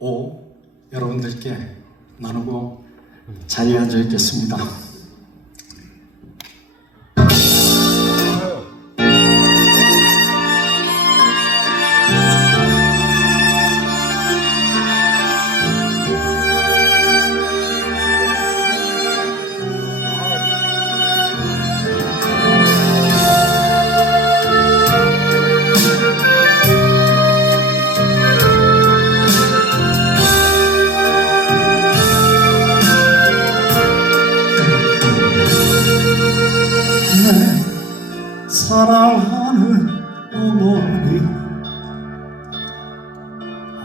오 여러분들께 나누고 자리에 앉아 있겠습니다.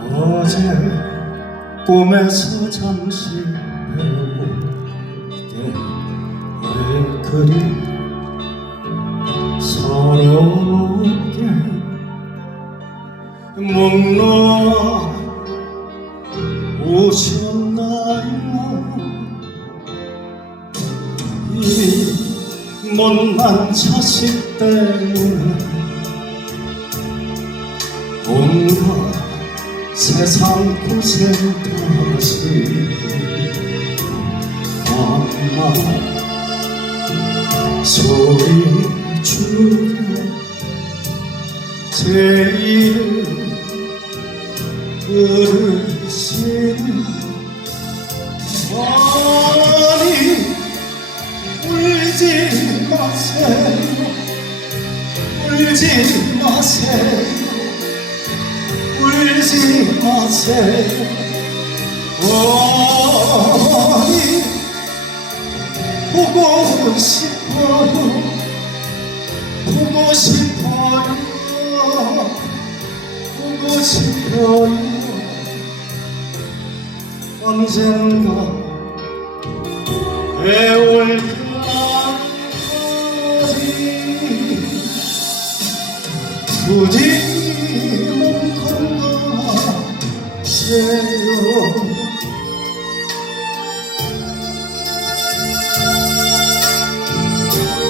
어제 꿈에서 잠시 배울 때왜 그리 서럽게 목 놓아 오셨나요 이 못난 자식 때문에 온갖 세상 고생 다시 엄마. 소리 줄여 제일 그르시는 아니 울지 마세요. 울지 마세요 울지 마세요 어머니 보고 싶어요 보고 싶어요. 보고 싶어요. 언젠가 애올 까지. 부디 건강하세요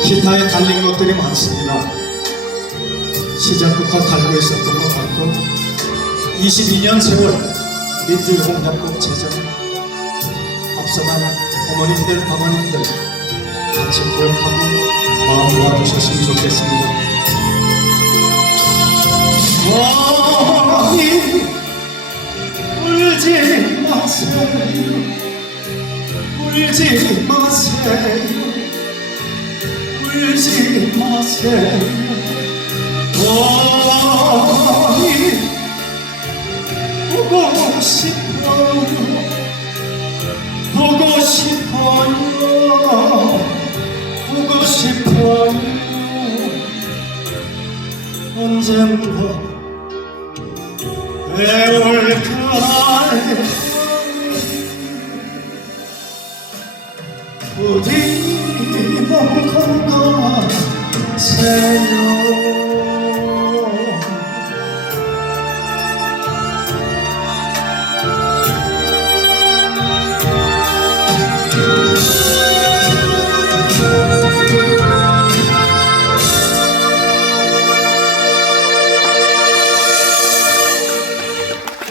기타에 달린 것들이 많습니다 시작부터 달고 있었던 것 같고 22년 세월 민주공작국 제정 앞서간 어머님들, 아버님들 같이 기억하고 마음 모아주셨으면 좋겠습니다. 울지 마세요 울지 마세요 울지 마세요 어머니 보고 싶어요 보고 싶어요 보고 싶어요 언젠가 애올까요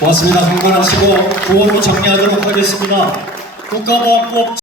고맙습니다. 건강하시고 구호로 정리하도록 하겠습니다. 국가보안법